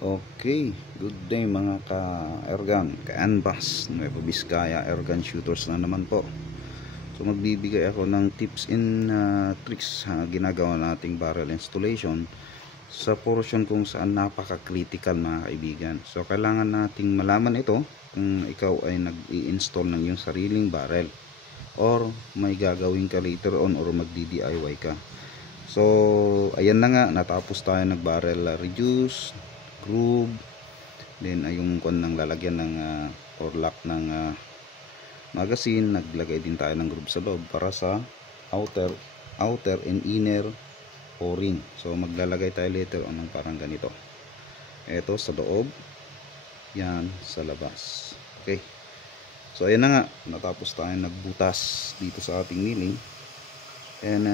Okay, good day mga ka-Ergan, ka-Anbas, Nueva Vizcaya Ergan Shooters na naman po. So magbibigay ako ng tips and tricks ginagawa nating barrel installation sa portion kung saan napaka-critical mga kaibigan. So kailangan nating malaman ito kung ikaw ay nag-i-install ng iyong sariling barrel or may gagawin ka later on or magdi-DIY ka. So ayan na nga, natapos tayo nag-barrel reduce, groove, then ay yung kon ng lalagyan ng or lock ng magazine. Naglagay din tayo ng groove sa loob para sa outer and inner o-ring. So maglalagay tayo later on ng parang ganito, ito sa loob, yan sa labas. Okay, so ayan na nga, natapos tayo nagbutas dito sa ating milling. And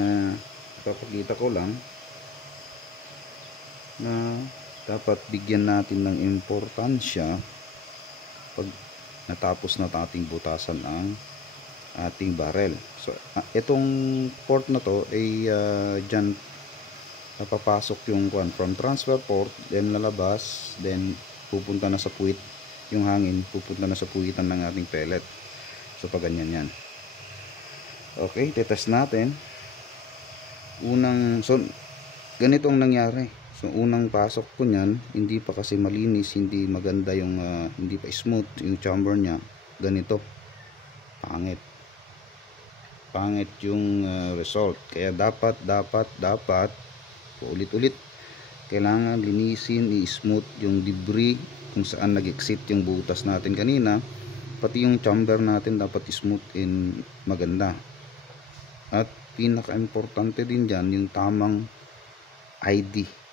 ipapakita ko lang na dapat bigyan natin ng importansya pag natapos na ating butasan ang ating barrel. So itong port na to ay dyan napapasok yung from transfer port, then lalabas, then pupunta na sa puwit yung hangin, pupunta na sa puwitan ng ating pellet. So pag ganyan yan. Okay, tetest natin. So ganito ang nangyari. So unang pasok ko niyan, hindi pa kasi malinis, hindi maganda yung hindi pa smooth yung chamber niya. Ganito, pangit yung result. Kaya dapat ulit-ulit kailangan linisin, i-smooth yung debris kung saan nag-exit yung butas natin kanina. Pati yung chamber natin dapat smooth and maganda. At pinaka-importante din dyan yung tamang ID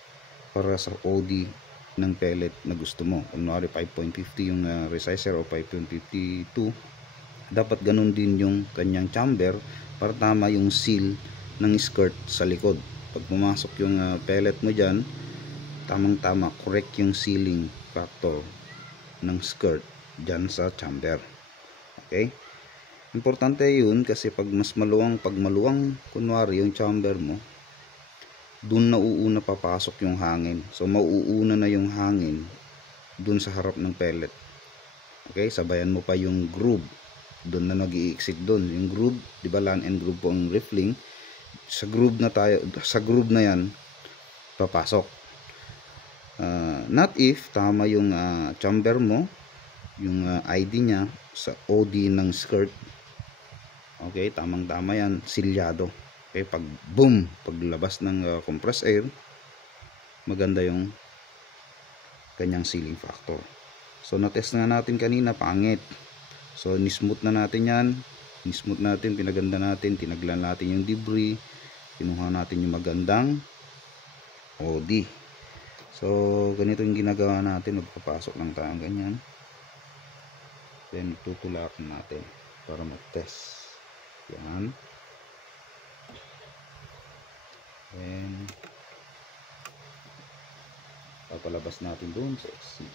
para sa OD ng pellet na gusto mo. Kunwari 5.50 yung resizer o 5.52, dapat ganun din yung kanyang chamber para tama yung seal ng skirt sa likod. Pag pumasok yung pellet mo dyan, tamang tama, correct yung sealing factor ng skirt dyan sa chamber. Okay, importante yun kasi pag maluwang kunwari yung chamber mo, dun nauuna papasok yung hangin. So mauuna na yung hangin dun sa harap ng pellet. Okay, sabayan mo pa yung groove, dun na nag-i-exit dun yung groove, di ba? Land and groove po ang riffling. Sa groove na yan papasok. Not if tama yung chamber mo, yung ID nya sa OD ng skirt. Okay, tamang tama yan, silyado. Okay, pag boom, paglabas ng compressed air, maganda yung kanyang sealing factor. So na-test na natin kanina, pangit. So ni-smooth na natin yan, pinaganda natin, tinaglan natin yung debris, kinuha natin yung magandang OD. So ganito yung ginagawa natin, magpapasok lang tayo ganyan, then tutulakan natin para mag-test. Yan. And papalabas natin doon sa exit.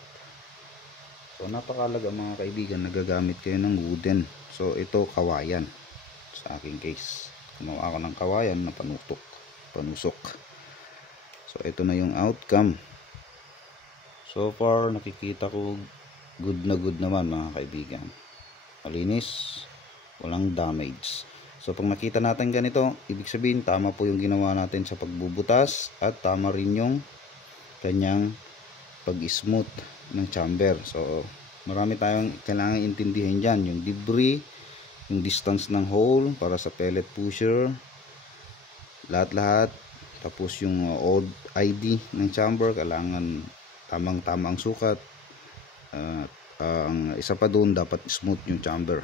So napakalaga mga kaibigan, nagagamit kayo ng wooden. So ito kawayan, sa aking case gumawa ako ng kawayan na panusok. So ito na yung outcome. So far nakikita ko good naman mga kaibigan, malinis, walang damage. So pag nakita natin ganito, ibig sabihin tama po yung ginawa natin sa pagbubutas at tama rin yung kanyang pag-smooth ng chamber. So marami tayong kailangan intindihin dyan, yung debris, yung distance ng hole para sa pellet pusher, lahat. Tapos yung old ID ng chamber, kailangan tamang-tama ang sukat. Ang isa pa doon, dapat smooth yung chamber.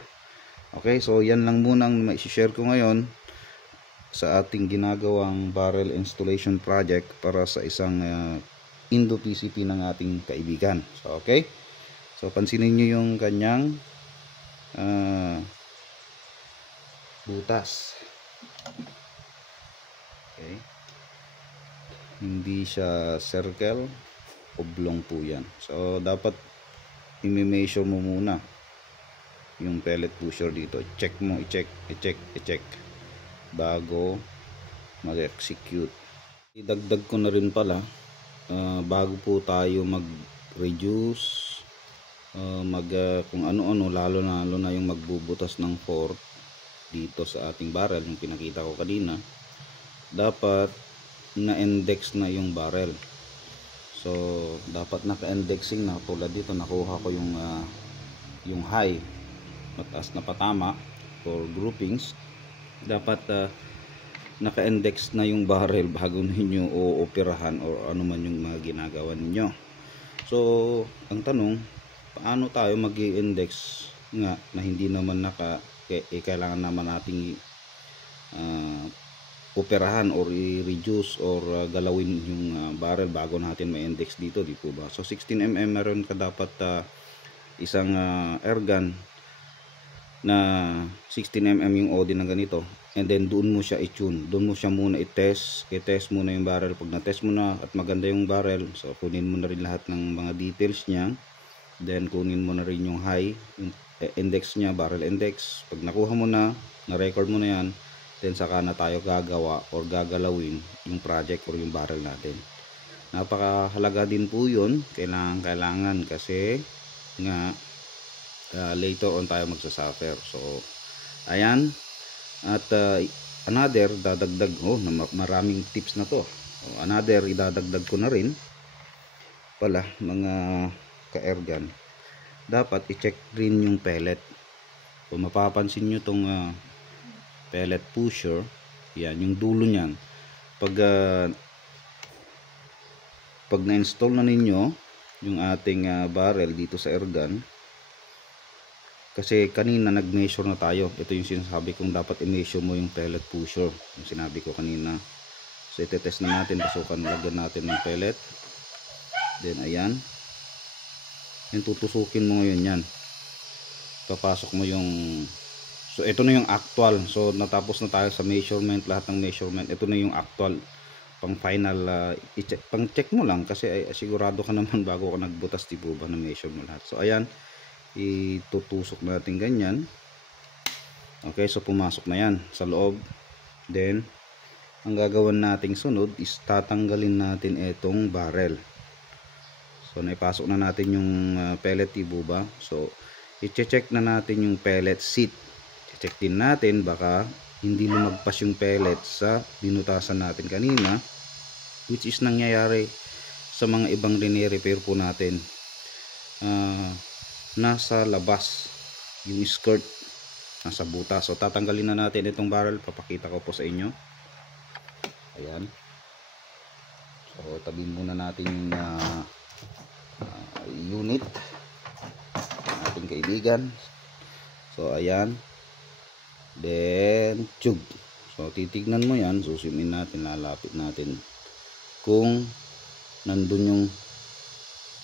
Okay, so yan lang muna ang mai-share ko ngayon sa ating ginagawang barrel installation project para sa isang Indo PCP ng ating kaibigan. So okay, so pansinin nyo yung kanyang butas. Okay, hindi siya circle, oblong po yan. So dapat i-measure mo muna yung pellet pusher dito, i-check bago mag-execute. Idagdag ko na rin pala bago po tayo mag-reduce, kung ano-ano, lalo na yung magbubutas ng fork dito sa ating barrel, yung pinakita ko kanina, dapat na-index na yung barrel. So dapat naka-indexing na, tulad dito nakuha ko yung high, mataas na patama for groupings. Dapat naka-index na yung barrel bago ninyo ooperahan or ano man yung mga ginagawa ninyo. So ang tanong, paano tayo mag-i-index nga na hindi naman kailangan naman nating operahan or i-reduce or galawin yung barrel bago natin ma-index dito, di po ba? So 16mm meron ka dapat isang air gun na 16mm yung OD na ganito, and then doon mo siya i-tune, doon mo siya muna i-test muna yung barrel. Pag na-test mo na at maganda yung barrel, so kunin mo na rin lahat ng mga details niya, then kunin mo na rin yung high, yung index niya, barrel index. Pag nakuha mo na record mo na yan, then saka na tayo gagawa or gagalawin yung project or yung barrel natin. Napakahalaga din po yun, kailangan kasi nga later on tayo magsasuffer. So ayan, at another dadagdag, maraming tips na to. Another idadagdag ko na rin pala, mga ka-airgun, dapat i-check rin yung pellet. Kung mapapansin nyo tong pellet pusher, yan yung dulo nyan, pag na-install na ninyo yung ating barrel dito sa airgun, kasi kanina nag-measure na tayo. Ito yung sinasabi kong dapat i-measure mo yung pellet pusher, yung sinabi ko kanina. So itetest na natin, pasukan, lagyan natin ng pellet, then ayan, yung tutusukin mo ngayon yan, papasok mo yung, so ito na yung actual. So natapos na tayo sa measurement, lahat ng measurement, ito na yung actual, pang final pang check mo lang, kasi sigurado ka naman bago ka nagbutas, di po ba, na measure mo lahat. So ayan, itutusok natin ganyan. Okay, so pumasok na yan sa loob. Then ang gagawin nating sunod is tatanggalin natin itong barrel. So naipasok na natin yung pellet, tibo ba? So i-check na natin yung pellet seat. I-check din natin baka hindi lumagpas yung pellet sa binutasan natin kanina, which is nangyayari sa mga ibang rene-repair po natin. Nasa labas yung skirt, nasa butas. So tatanggalin na natin itong barrel, papakita ko po sa inyo. Ayan, so tabi muna natin yung unit ating kaibigan. So ayan, then tube. So titignan mo yan, susumin natin, lalapit natin kung nandun yung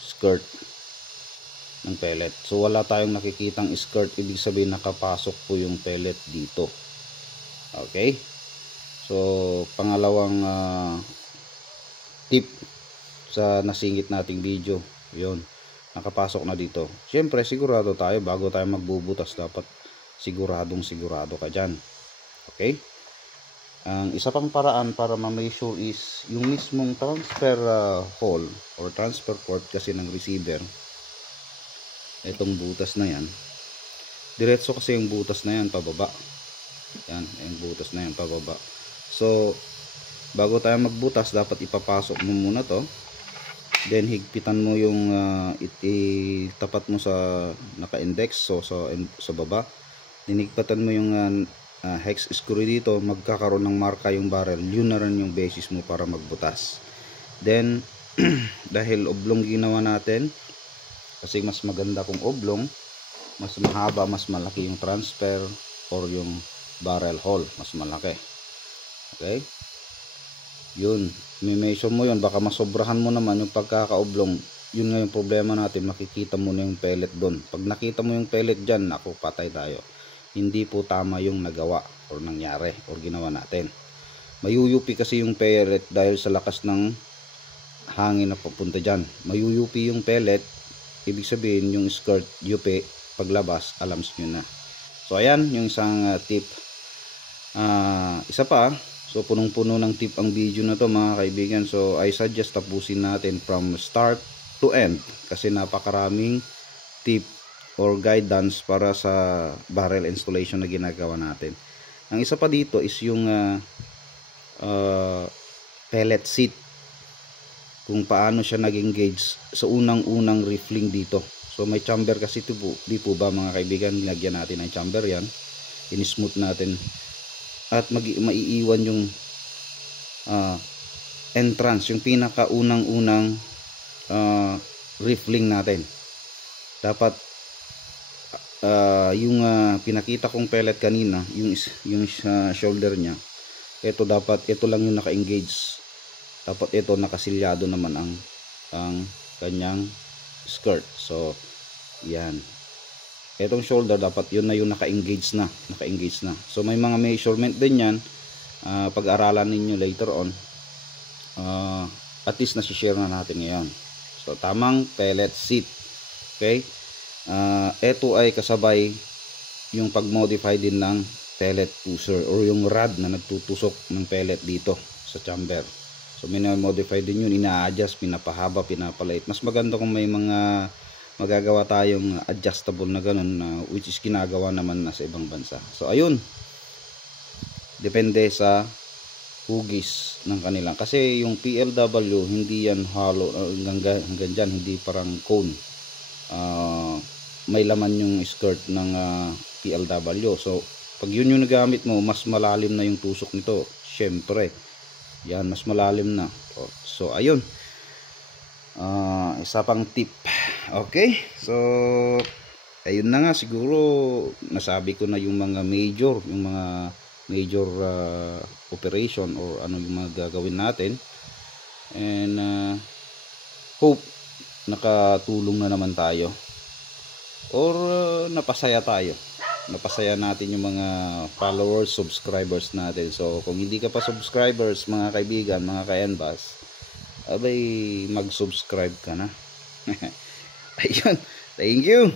skirt ng pellet. So wala tayong nakikitang skirt, ibig sabihin nakapasok po yung pellet dito. Okay, so pangalawang tip sa nasingit nating video, yun, nakapasok na dito. Siyempre sigurado tayo, bago tayo magbubutas, dapat sigurado ka dyan. Okay, ang isa pang paraan para ma-measure is yung mismong transfer hole or transfer port kasi ng receiver. Itong butas na yan, diretso kasi yung butas na yan pababa. Yan, yung butas na yan pababa. So bago tayo magbutas, dapat ipapasok mo muna to, then higpitan mo yung itapat mo sa naka-index, so sa baba, dinigpatan mo yung hex screw dito, magkakaroon ng marka yung barrel. Yun na rin yung basis mo para magbutas. Then dahil oblong ginawa natin, kasi mas maganda kung oblong, mas mahaba, mas malaki yung transfer or yung barrel hole, mas malaki. Okay, yun, may measure mo yun. Baka masobrahan mo naman yung pagkakaoblong. Yun nga yung problema natin, makikita mo na yung pellet doon. Pag nakita mo yung pellet dyan, naku, patay tayo. Hindi po tama yung nagawa or nangyari or ginawa natin. Mayuyupi kasi yung pellet dahil sa lakas ng hangin na papunta dyan. Mayuyupi yung pellet, ibig sabihin yung skirt yupi, paglabas alams nyo na. So ayan yung isang tip. Isa pa, So punong-puno ng tip ang video na to mga kaibigan. So I suggest tapusin natin from start to end kasi napakaraming tip or guidance para sa barrel installation na ginagawa natin. Ang isa pa dito is yung pellet seat, kung paano siya nag-engage sa unang-unang riffling dito. So may chamber kasi ito po, di po ba mga kaibigan, nilagyan natin ng chamber yan, in-smooth natin at maiiwan yung entrance, yung pinaka-unang-unang riffling natin. Dapat yung pinakita kong pellet kanina, yung shoulder nya, ito dapat, ito lang yung naka-engage. Dapat ito nakasilyado naman ang kanyang skirt. So yan, etong shoulder dapat yun na yung naka-engage na. So may mga measurement din yan, pag-aralan ninyo later on. At least nasi-share na natin ngayon. So tamang pellet seat. Okay, ito ay kasabay yung pag-modify din ng pellet pusher or yung rod na nagtutusok ng pellet dito sa chamber. So minamodify din yun, ina-adjust, pinapahaba, pinapaliit. Mas maganda kung may mga magagawa tayong adjustable na ganun, which is ginagawa naman na sa ibang bansa. So ayun, depende sa hugis ng kanilang, kasi yung PLW hindi yan hollow hanggang dyan, hindi parang cone. May laman yung skirt ng PLW. So pag yun yung nagamit mo, mas malalim na yung tusok nito, syempre yan, mas malalim na. So ayun, isa pang tip. Okay, so ayun na nga, siguro nasabi ko na yung mga major operation or ano yung mga gagawin natin, and hope nakatulong na naman tayo or napasaya natin yung mga followers, subscribers natin. So kung hindi ka pa subscribers mga kaibigan, mga ka-NBAS, abay mag-subscribe ka na. Ayun, thank you.